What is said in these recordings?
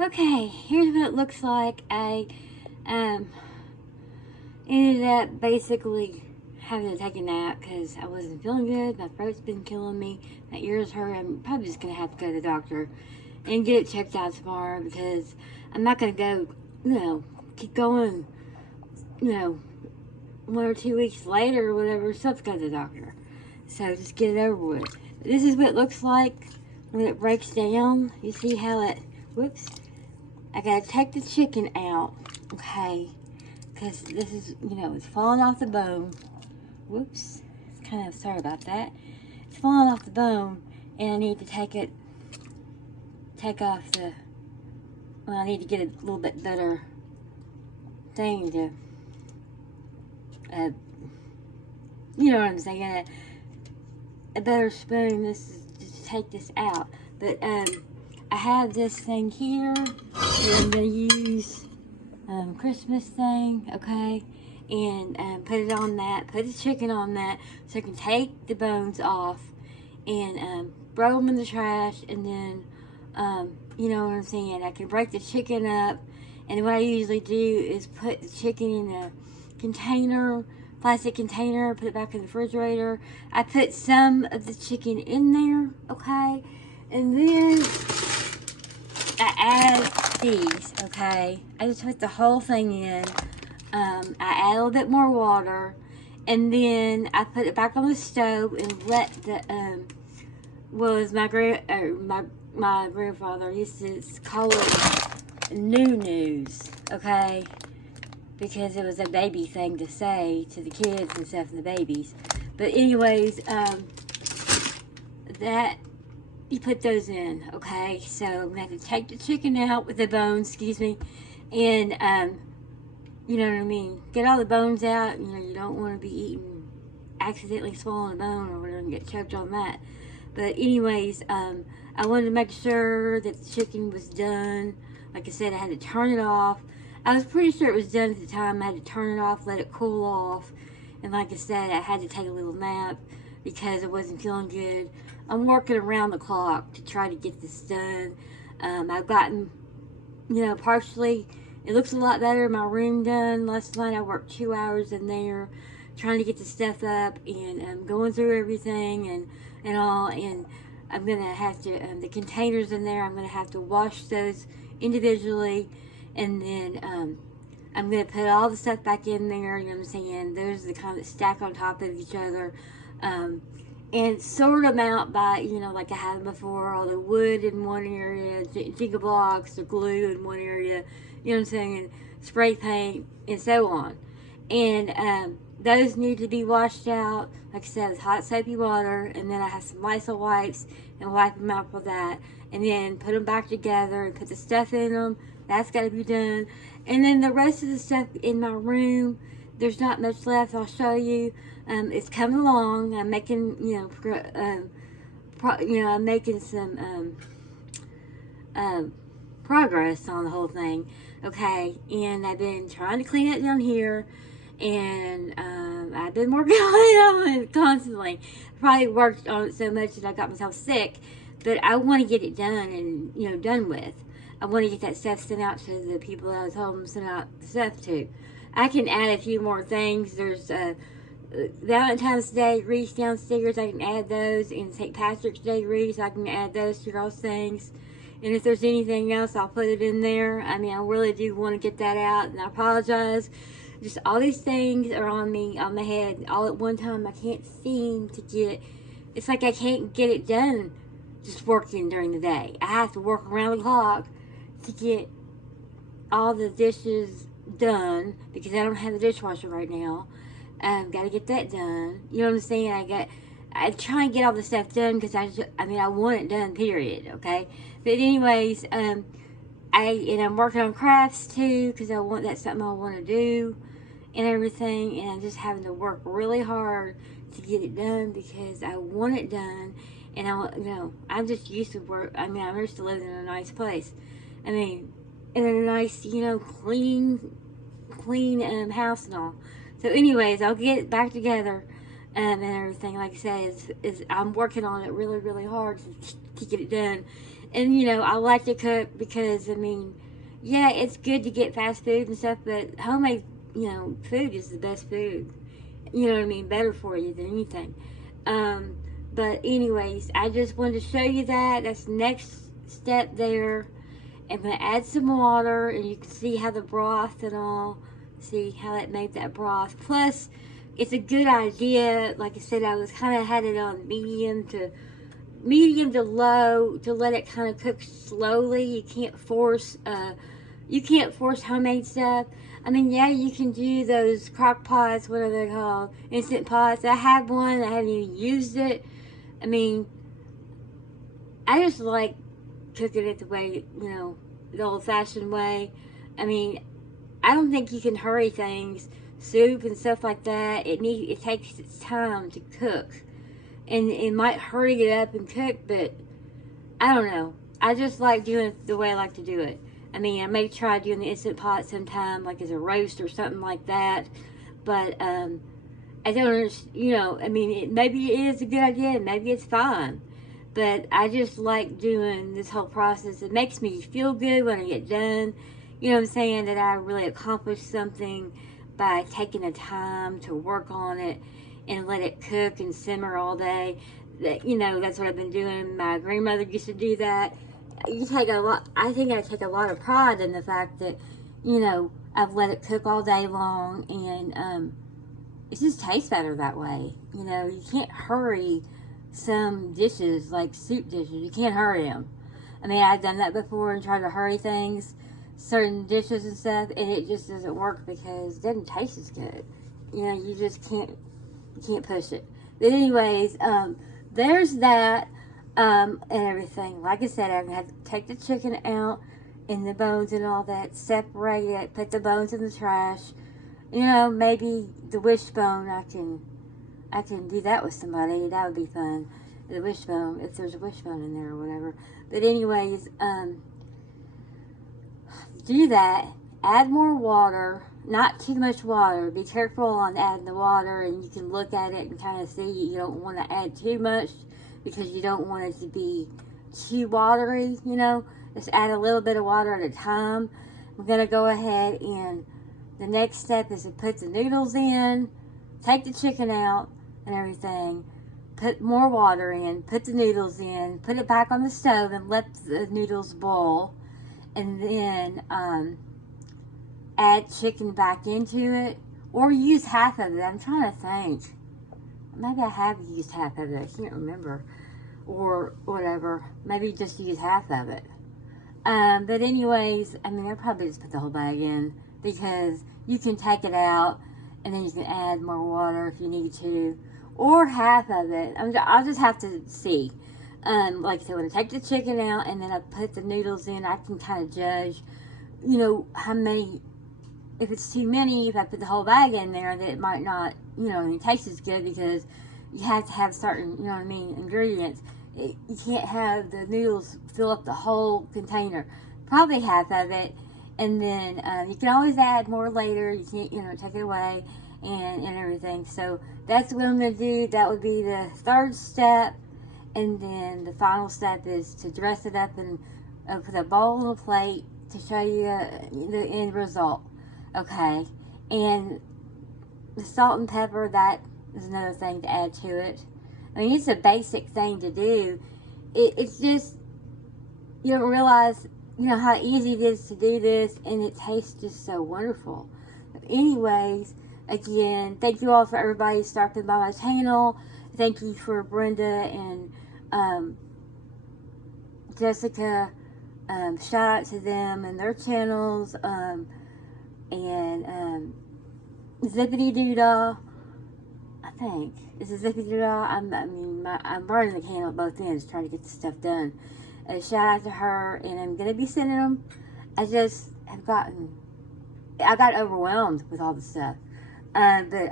Okay, here's what it looks like. I ended up basically having to take a nap because I wasn't feeling good. My throat's been killing me. My ears hurt. I'm probably just going to have to go to the doctor and get it checked out tomorrow because I'm not going to go, keep going, 1 or 2 weeks later or whatever. So let's go to the doctor. So just get it over with. This is what it looks like when it breaks down. You see how it, whoops. I gotta take the chicken out, okay, because this is, it's falling off the bone. Whoops, it's kind of, sorry about that. It's falling off the bone, and I need to take off the, I need to get a little bit better thing to, you know what I'm saying, a better spoon. This is to take this out, but, I have this thing here that I'm going to use, Christmas thing, okay, and put it on that, put the chicken on that, so I can take the bones off and throw them in the trash, and then, you know what I'm saying, I can break the chicken up, and what I usually do is put the chicken in a container, plastic container, put it back in the refrigerator. I put some of the chicken in there, okay, and then I add these, okay? I just put the whole thing in. I add a little bit more water, and then I put it back on the stove and let the my grandfather used to call it news, okay? Because it was a baby thing to say to the kids and stuff, and the babies. But anyways, that. You put those in, okay? So I'm gonna have to take the chicken out with the bones, excuse me, and you know what I mean. Get all the bones out. You don't want to be eating, accidentally swallowing a bone, or we're gonna get choked on that. But anyways, I wanted to make sure that the chicken was done. Like I said, I had to turn it off. I was pretty sure it was done at the time. I had to turn it off, let it cool off, and like I said, I had to take a little nap because I wasn't feeling good. I'm working around the clock to try to get this done. I've gotten, partially, it looks a lot better in my room done. Last night I worked 2 hours in there trying to get the stuff up and going through everything and all. And I'm going to have to, the containers in there, I'm going to have to wash those individually. And then I'm going to put all the stuff back in there, you know what I'm saying? Those are the kind that stack on top of each other. And sort them out by, like I had before, all the wood in one area, Jenga blocks, the glue in one area, you know what I'm saying, and spray paint, and so on. And those need to be washed out, like I said, with hot soapy water, and then I have some Lysol wipes, and wipe them out with that, and then put them back together, and put the stuff in them. That's got to be done. And then the rest of the stuff in my room, there's not much left. I'll show you. It's coming along. I'm making, I'm making some progress on the whole thing. Okay, and I've been trying to clean it down here, and I've been working on it constantly. Probably worked on it so much that I got myself sick, but I want to get it done and done with. I want to get that stuff sent out to the people that I told them to send out the stuff to. I can add a few more things. There's Valentine's Day wreaths downstairs. I can add those. And St. Patrick's Day wreaths, I can add those to those things. And if there's anything else, I'll put it in there. I mean, I really do want to get that out, and I apologize. Just all these things are on my head, all at one time. I can't seem to get, it's like I can't get it done just working during the day. I have to work around the clock to get all the dishes done because I don't have the dishwasher right now. Got to get that done. You know what I'm saying? I try and get all the stuff done because I want it done, period, okay? But anyways, I'm working on crafts too because that's something I want to do and everything, and I'm just having to work really hard to get it done because I want it done, and I'm just used to work. I'm used to living in a nice place. In a nice, clean house and all. So anyways, I'll get it back together and everything. Like I said, I'm working on it really, really hard to get it done. And, you know, I like to cook because, I mean, yeah, it's good to get fast food and stuff, but homemade, you know, food is the best food. You know what I mean? Better for you than anything. Um, but anyways, I just wanted to show you that. That's the next step there. I'm going to add some water, and you can see how the broth and all, see how it made that broth. Plus, it's a good idea. Like I said, I was kind of had it on medium to low to let it kind of cook slowly. You can't force homemade stuff. I mean, yeah, you can do those crock pots, what are they called? Instant pots. I have one. I haven't even used it. I mean, I just like cooking it the way, you know, the old-fashioned way. I mean, I don't think you can hurry things. Soup and stuff like that, it takes its time to cook. And it might hurry it up and cook, but I don't know. I just like doing it the way I like to do it. I mean, I may try doing the Instant Pot sometime, like as a roast or something like that. But I don't understand, you know, I mean, maybe it is a good idea, maybe it's fine. But I just like doing this whole process. It makes me feel good when I get done. You know what I'm saying? That I really accomplished something by taking the time to work on it and let it cook and simmer all day. That, you know, that's what I've been doing. My grandmother used to do that. You take a lot. I think I take a lot of pride in the fact that, you know, I've let it cook all day long, and it just tastes better that way. You know, you can't hurry some dishes like soup dishes. You can't hurry them. I mean, I've done that before and tried to hurry things, certain dishes and stuff, and it just doesn't work because it doesn't taste as good. You know, you just can't push it. But anyways, there's that, and everything. Like I said, I'm gonna have to take the chicken out and the bones and all that, separate it, put the bones in the trash. You know, maybe the wishbone, I can do that with somebody. That would be fun. The wishbone, if there's a wishbone in there or whatever. But anyways, do that. Add more water. Not too much water. Be careful on adding the water, and you can look at it and kind of see. You don't want to add too much because you don't want it to be too watery, you know. Just add a little bit of water at a time. I'm going to go ahead, and the next step is to put the noodles in, take the chicken out and everything, put more water in, put the noodles in, put it back on the stove and let the noodles boil, and then add chicken back into it, or use half of it. I'm trying to think. Maybe I have used half of it. I can't remember. Or whatever. Maybe just use half of it. But anyways, I mean, I'll probably just put the whole bag in because you can take it out and then you can add more water if you need to. Or half of it. I'll just have to see. Like I said, when I take the chicken out and then I put the noodles in, I can kind of judge, you know, how many. If it's too many, if I put the whole bag in there, that it might not, you know, taste as good because you have to have certain, you know what I mean, ingredients. You can't have the noodles fill up the whole container. Probably half of it, and then you can always add more later. You can't, you know, take it away and everything. So that's what I'm going to do. That would be the third step, and then the final step is to dress it up and put a bowl on a plate to show you the end result. Okay, and the salt and pepper, that is another thing to add to it. I mean, it's a basic thing to do. It's just, you don't realize, you know, how easy it is to do this, and it tastes just so wonderful. Anyways, again, thank you all for everybody stopping by my channel. Thank you for Brenda and Jessica. Shout out to them and their channels. And Zippity Doodah, I think. Is it Zippity Doodah? I'm burning the candle at both ends trying to get this stuff done. Shout out to her, and I'm going to be sending them. I just have I got overwhelmed with all the stuff. But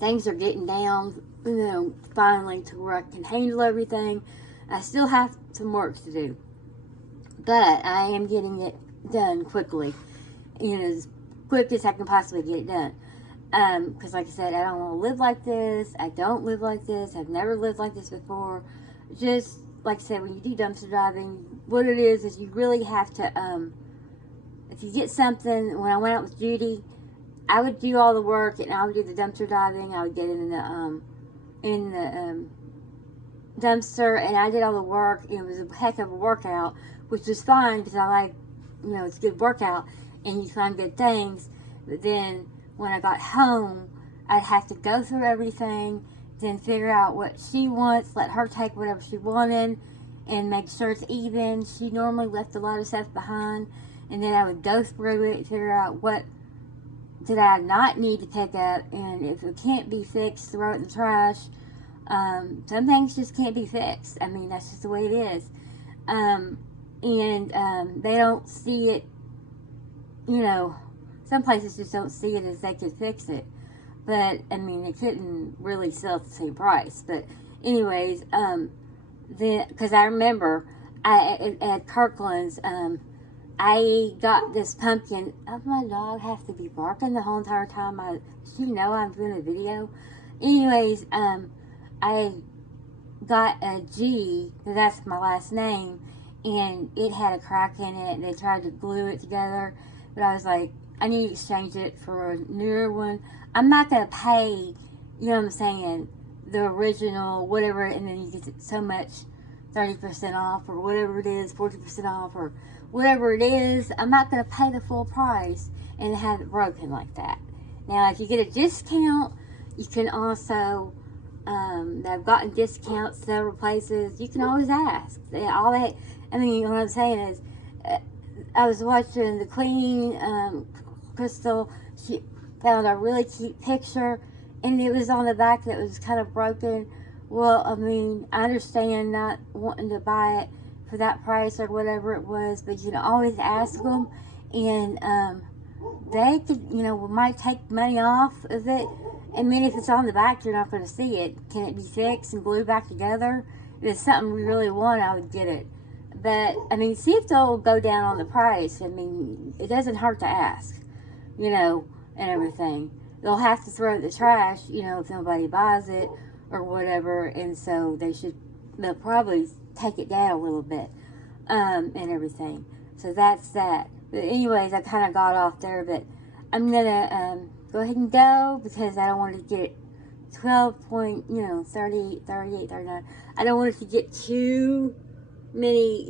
things are getting down, you know, finally to where I can handle everything. I still have some work to do, but I am getting it done quickly. You know, as quick as I can possibly get it done. Because like I said, I don't want to live like this. I don't live like this. I've never lived like this before. Just like I said, when you do dumpster diving, what it is you really have to, if you get something, when I went out with Judy, I would do all the work and I would do the dumpster diving. I would get in the dumpster and I did all the work. It was a heck of a workout, which was fun because I like, it's a good workout and you find good things. But then when I got home, I'd have to go through everything, then figure out what she wants, let her take whatever she wanted, and make sure it's even. She normally left a lot of stuff behind, and then I would go through it, figure out what did I not need to pick up, and if it can't be fixed, throw it in the trash. Some things just can't be fixed. I mean, that's just the way it is. They don't see it, some places just don't see it as they could fix it. But, I mean, they couldn't really sell at the same price. But, anyways, because I remember at Kirkland's, I got this pumpkin. Oh, my dog has to be barking the whole entire time. Does she know I'm doing a video? Anyways, I got a G, because that's my last name, and it had a crack in it, and they tried to glue it together. But I was like, I need to exchange it for a newer one. I'm not going to pay, you know what I'm saying, the original, whatever, and then you get so much, 30% off, or whatever it is, 40% off, or whatever it is. I'm not going to pay the full price and have it broken like that. Now, if you get a discount, you can also, I've gotten discounts several places. You can always ask. All that, I mean, what I'm saying is, I was watching the Queen, Crystal. She found a really cute picture, and it was on the back that was kind of broken. Well, I mean, I understand not wanting to buy it for that price or whatever it was, but you can always ask them, and they could, might take money off of it. I mean, if it's on the back, you're not going to see it. Can it be fixed and glued back together? If it's something we really want, I would get it. But, I mean, see if they'll go down on the price. I mean, it doesn't hurt to ask, and everything. They'll have to throw it in the trash, if nobody buys it or whatever. And so they'll probably take it down a little bit, and everything. So that's that. But anyways, I kind of got off there, but I'm going to go ahead and go because I don't want to get 38, 39. I don't want it to get too many,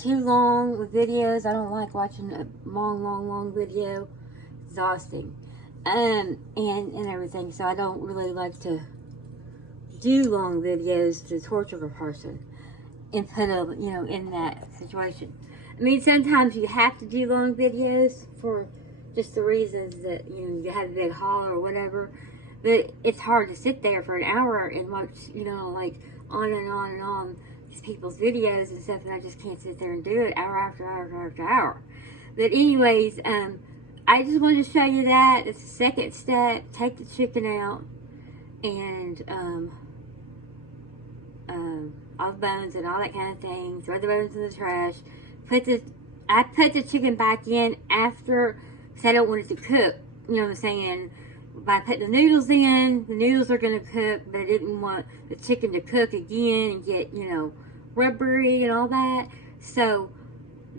too long with videos. I don't like watching a long video. Exhausting. And everything. So I don't really like to do long videos to torture a person and put in that situation. I mean, sometimes you have to do long videos for just the reasons that, you have a big haul or whatever. But it's hard to sit there for an hour and watch, like on and on and on these people's videos and stuff, and I just can't sit there and do it hour after hour after hour. But anyways, I just wanted to show you that. It's the second step. Take the chicken out and all the bones and all that kind of thing. Throw the bones in the trash. I put the chicken back in after, because I don't want it to cook. You know what I'm saying? By putting the noodles in, the noodles are going to cook, but I didn't want the chicken to cook again and get, rubbery and all that. So,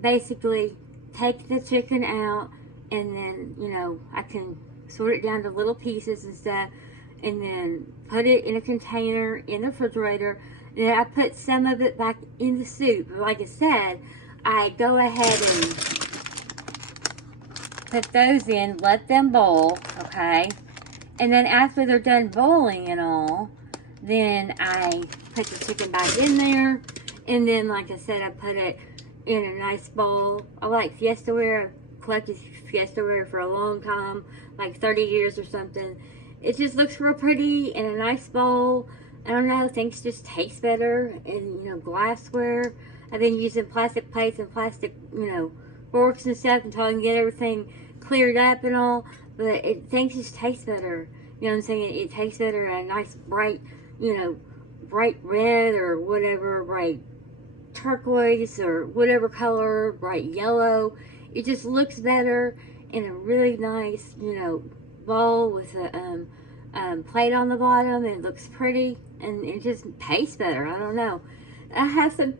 basically, take the chicken out, and then, I can sort it down to little pieces and stuff, and then put it in a container in the refrigerator. And then I put some of it back in the soup. Like I said, I go ahead and put those in, let them boil, okay? And then after they're done boiling and all, then I put the chicken back in there. And then, like I said, I put it in a nice bowl. I like Fiestaware. I've collected Fiestaware for a long time, like 30 years or something. It just looks real pretty in a nice bowl. I don't know, things just taste better in, glassware. I've been using plastic plates and plastic, forks and stuff until I can get everything cleared up and all. But things just taste better. You know what I'm saying? It tastes better in a nice bright, bright red or whatever, bright turquoise or whatever color, bright yellow. It just looks better in a really nice, bowl with a plate on the bottom, and it looks pretty and it just tastes better. I don't know. I have some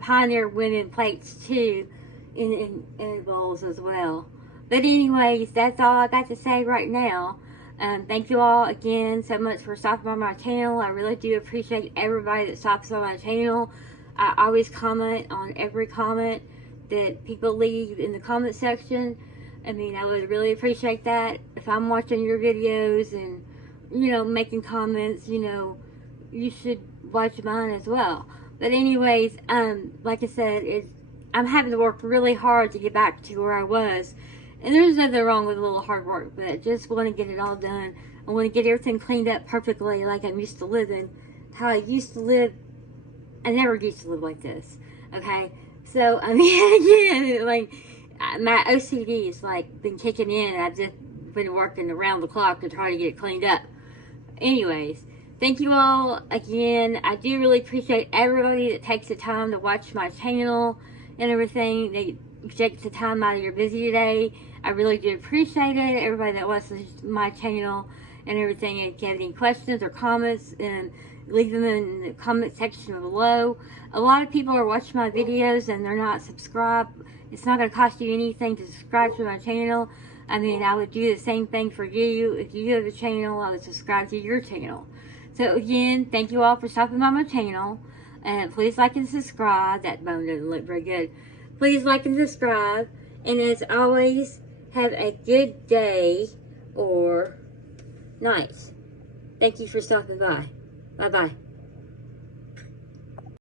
Pioneer Women plates too in bowls as well. But anyways, that's all I got to say right now. Thank you all again so much for stopping by my channel. I really do appreciate everybody that stops by my channel. I always comment on every comment that people leave in the comment section. I mean, I would really appreciate that. If I'm watching your videos and, you know, making comments, you know, you should watch mine as well. But anyways, like I said, I'm having to work really hard to get back to where I was. And there's nothing wrong with a little hard work, but I just want to get it all done. I want to get everything cleaned up perfectly like I'm used to living. How I used to live, I never used to live like this, okay? So, I mean, again, like, my OCD is, like, been kicking in. I've just been working around the clock to try to get it cleaned up. Anyways, thank you all again. I do really appreciate everybody that takes the time to watch my channel and everything. They take the time out of your busy day. I really do appreciate it. Everybody that watches my channel and everything. If you have any questions or comments, and leave them in the comment section below. A lot of people are watching my videos and they're not subscribed. It's not going to cost you anything to subscribe to my channel. I mean, I would do the same thing for you. If you have a channel, I would subscribe to your channel. So again, thank you all for stopping by my channel. And please like and subscribe. That bone doesn't look very good. Please like and subscribe. And as always, have a good day or night. Thank you for stopping by. Bye-bye.